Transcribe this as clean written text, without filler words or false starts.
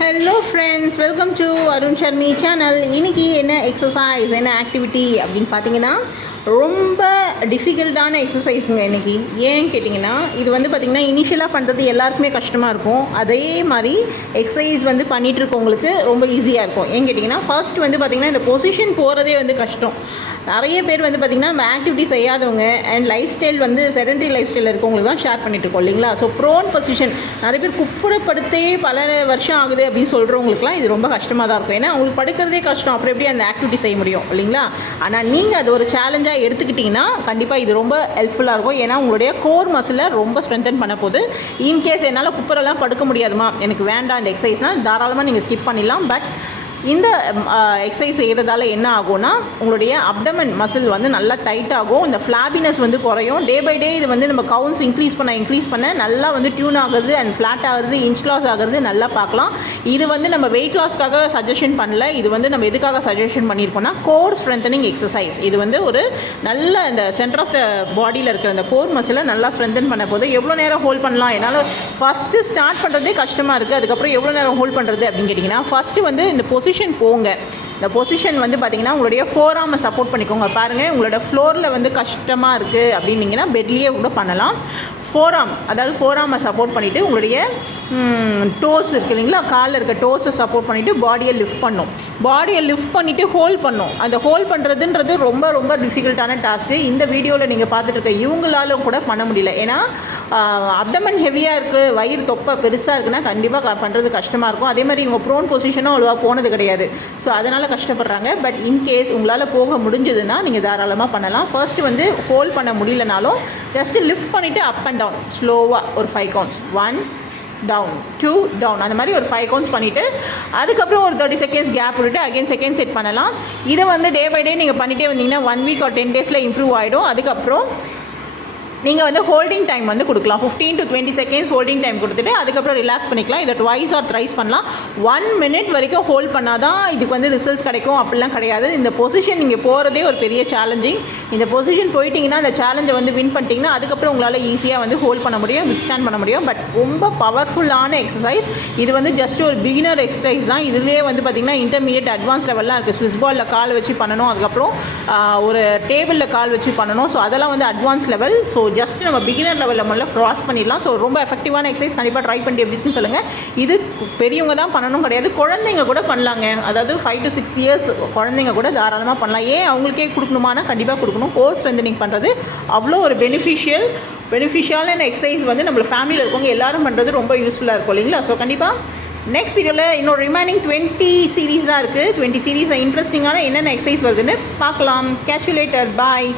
Hello friends, welcome to Arun Sharmi channel. இன்றைக்கி என்ன exercise, என்ன ஆக்டிவிட்டி அப்படின்னு பார்த்தீங்கன்னா, ரொம்ப டிஃபிகல்ட்டான எக்ஸசைஸுங்க இன்றைக்கி. ஏன்னு கேட்டிங்கன்னா, இது வந்து பார்த்திங்கன்னா இனிஷியலாக பண்ணுறது எல்லாருக்குமே கஷ்டமாக இருக்கும். அதே மாதிரி எக்ஸசைஸ் வந்து பண்ணிகிட்ருக்கவங்களுக்கு ரொம்ப ஈஸியாக இருக்கும். ஏன்னு கேட்டிங்கன்னா, ஃபர்ஸ்ட் வந்து பார்த்திங்கன்னா இந்த பொசிஷன் போகிறதே வந்து கஷ்டம். நிறைய பேர் வந்து பார்த்திங்கன்னா நம்ம ஆக்டிவிட்டி செய்யாதவங்க அண்ட் லைஃப் ஸ்டைல் வந்து செடன்ட்ரி லைஃப் ஸ்டைலில் இருக்கவங்களுக்கு தான் ஷேர் பண்ணிட்டுருக்கோம் இல்லைங்களா. ஸோ ப்ரோன் பொசிஷன் நிறைய பேர் குப்புறப்படுத்தே பல வருஷம் ஆகுது அப்படின்னு சொல்கிறவங்களுக்குலாம் இது ரொம்ப கஷ்டமாக தான் இருக்கும். ஏன்னா அவங்களுக்கு படுக்கிறதே கஷ்டம், அப்புறம் எப்படி அந்த ஆக்டிவிட்டி செய்ய முடியும் இல்லைங்களா. ஆனால் நீங்கள் அது ஒரு சேலஞ்சாக எடுத்துக்கிட்டிங்கன்னா கண்டிப்பாக இது ரொம்ப ஹெல்ப்ஃபுல்லாக இருக்கும். ஏன்னா உங்களுடைய கோர் மசிலை ரொம்ப ஸ்ட்ரென்தன் பண்ண போது. இன்கேஸ் என்னால் குப்புறெல்லாம் படுக்க முடியாதுமா, எனக்கு வேண்டாம் இந்த எக்ஸசைஸ்னால் தாராளமாக நீங்கள் ஸ்கிப் பண்ணிடலாம். பட் இந்த எக்ஸசைஸ் செய்கிறதால என்ன ஆகும்னா, உங்களுடைய அப்டமன் மசில் வந்து நல்லா டைட் ஆகும், இந்த ஃப்ளாபினஸ் வந்து குறையும். டே பை டே இது வந்து நம்ம கவுண்ட்ஸ் இன்க்ரீஸ் பண்ண நல்லா வந்து டியூன் ஆகுறது அண்ட் ஃப்ளாட் ஆகுறது, இன்ச் லாஸ் ஆகுறது நல்லா பார்க்கலாம். இது வந்து நம்ம வெயிட் லாஸ்க்காக சஜஷன் பண்ணல, இது வந்து நம்ம எதுக்காக சஜஷன் பண்ணியிருக்கோம்னா கோர் ஸ்ட்ரென்தனிங் எக்ஸசைஸ். இது வந்து ஒரு நல்ல இந்த சென்டர் ஆஃப் த பாடியில் இருக்கிற அந்த கோர் மசிலை நல்லா ஸ்ட்ரென்தன் பண்ண போது எவ்வளோ நேரம் ஹோல்ட் பண்ணலாம். என்னால் ஃபஸ்ட்டு ஸ்டார்ட் பண்ணுறதே கஷ்டமாக இருக்குது, அதுக்கப்புறம் எவ்வளோ நேரம் ஹோல்ட் பண்ணுறது அப்படின்னு கேட்டிங்கன்னா, ஃபஸ்ட்டு வந்து இந்த பொசிஷன் போங்க. இந்த பொசிஷன் வந்து பார்த்தீங்கன்னா உங்களுடைய ஃபோர் ஆர்மை சப்போர்ட் பண்ணிக்கோங்க. பாருங்கள், உங்களோட ஃப்ளோரில் வந்து கஷ்டமாக இருக்குது அப்படின்னீங்கன்னா பெட்லேயே கூட பண்ணலாம். ஃபோர் ஆர்மை சப்போர்ட் பண்ணிவிட்டு உங்களுடைய டோஸ் இருக்குது இல்லைங்களா, காலில் இருக்க டோஸை சப்போர்ட் பண்ணிவிட்டு பாடியை லிஃப்ட் பண்ணிவிட்டு ஹோல்ட் பண்ணும். அந்த ஹோல்ட் பண்ணுறதுன்றது ரொம்ப ரொம்ப டிஃபிகல்ட்டான டாஸ்க்கு. இந்த வீடியோவில் நீங்கள் பார்த்துட்டு இருக்க இவங்களாலும் கூட பண்ண முடியல. ஏன்னா அப்டமன் ஹெவியாக இருக்குது, வயிறு தொப்பை பெருசாக இருக்குன்னா கண்டிப்பாக பண்ணுறது கஷ்டமாக இருக்கும். அதே மாதிரி இவங்க ப்ரோன் பொசிஷனும் அவ்வளோவா போனது கிடையாது, ஸோ அதனால் கஷ்டப்படுறாங்க. பட் இன்கேஸ் உங்களால் போக முடிஞ்சதுன்னா நீங்கள் தாராளமாக பண்ணலாம். ஃபர்ஸ்ட்டு வந்து ஹோல்ட் பண்ண முடியலனாலும் ஜஸ்ட்டு லிஃப்ட் பண்ணிவிட்டு அப் அண்ட் டவுன் ஸ்லோவாக ஒரு 5 கவுண்ட்ஸ், 1 டவுன் 2 டவுன், அந்த மாதிரி ஒரு 5 கவுண்ட்ஸ் பண்ணிவிட்டு அதுக்கப்புறம் ஒரு 30 செகண்ட்ஸ் கேப் விட்டுட்டு அகைன் செகண்ட் செட் பண்ணலாம். இதை வந்து டே பை டே நீங்கள் பண்ணிகிட்டே வந்தீங்கன்னா 1 வீக் or 10 டேஸில் இம்ப்ரூவ் ஆகிடும். அதுக்கப்புறம் நீங்கள் வந்து ஹோல்டிங் டைம் வந்து கொடுக்கலாம், 15 to 20 செகண்ட்ஸ் ஹோல்டிங் டைம் கொடுத்துட்டு அதுக்கப்புறம் ரிலாக்ஸ் பண்ணிக்கலாம். இதை ட்வைஸ் ஆர் த்ரைஸ் பண்ணலாம். 1 மினிட் வரைக்கும் ஹோல்ட் பண்ணால் தான் இதுக்கு வந்து ரிசல்ட்ஸ் கிடைக்கும் அப்படிலாம் கிடையாது. இந்த பொசிஷன் நீங்கள் போகிறதே ஒரு பெரிய சேலஞ்சிங். இந்த பொசிஷன் போயிட்டீங்கன்னா அந்த சேலஞ்சை வந்து வின் பண்ணிட்டீங்கன்னா அதுக்கப்புறம் உங்களால் ஈஸியாக வந்து ஹோல்ட் பண்ண முடியும், வித்ஸ்டாண்ட் பண்ண முடியும். பட் ரொம்ப பவர்ஃபுல்லான எக்ஸசைஸ் இது. வந்து ஜஸ்ட் ஒரு பிகினர் எக்ஸசைஸ் தான். இதுலேயே வந்து பார்த்திங்கன்னா இன்டர்மீடியட் அட்வான்ஸ் லெவல்லாம் இருக்குது. ஸ்விஸ் பாலில் கால் வச்சு பண்ணணும், அதுக்கப்புறம் ஒரு டேபிளில் கால் வச்சு பண்ணணும். ஸோ அதெல்லாம் வந்து அட்வான்ஸ் லெவல். ஸோ ஜஸ்ட் நம்ம பிகினர் லெவலில் முதல்ல க்ராஸ் பண்ணிடலாம். ஸோ ரொம்ப எஃபெக்டிவான எக்ஸசைஸ், கண்டிப்பாக ட்ரை பண்ணி எப்படின்னு சொல்லுங்கள். இது பெரியவங்க தான் பண்ணணும் கிடையாது, குழந்தைங்க கூட பண்ணலாங்க. அதாவது 5 to 6 இயர்ஸ் குழந்தைங்க கூட தாராளமாக பண்ணலாம். ஏன் அவங்களுக்கே கொடுக்கணுமானா கண்டிப்பாக கொடுக்கணும். கோர் ஸ்ட்ரென்தனிங் பண்ணுறது அவ்வளோ ஒரு பெனிஃபிஷியலான எக்ஸசைஸ் வந்து நம்ம ஃபேமிலியில் இருக்கவங்க எல்லாரும் பண்ணுறது ரொம்ப யூஸ்ஃபுல்லாக இருக்கும் இல்லைங்களா. ஸோ கண்டிப்பாக நெக்ஸ்ட் வீடியோவில் இன்னொரு ரிமைனிங் 20 சீரீஸ் தான் இருக்குது. 20 சீரீஸில் இன்ட்ரெஸ்டிங்கான என்னென்ன எக்ஸசைஸ் வருதுன்னு பார்க்கலாம். Catch you later, bye.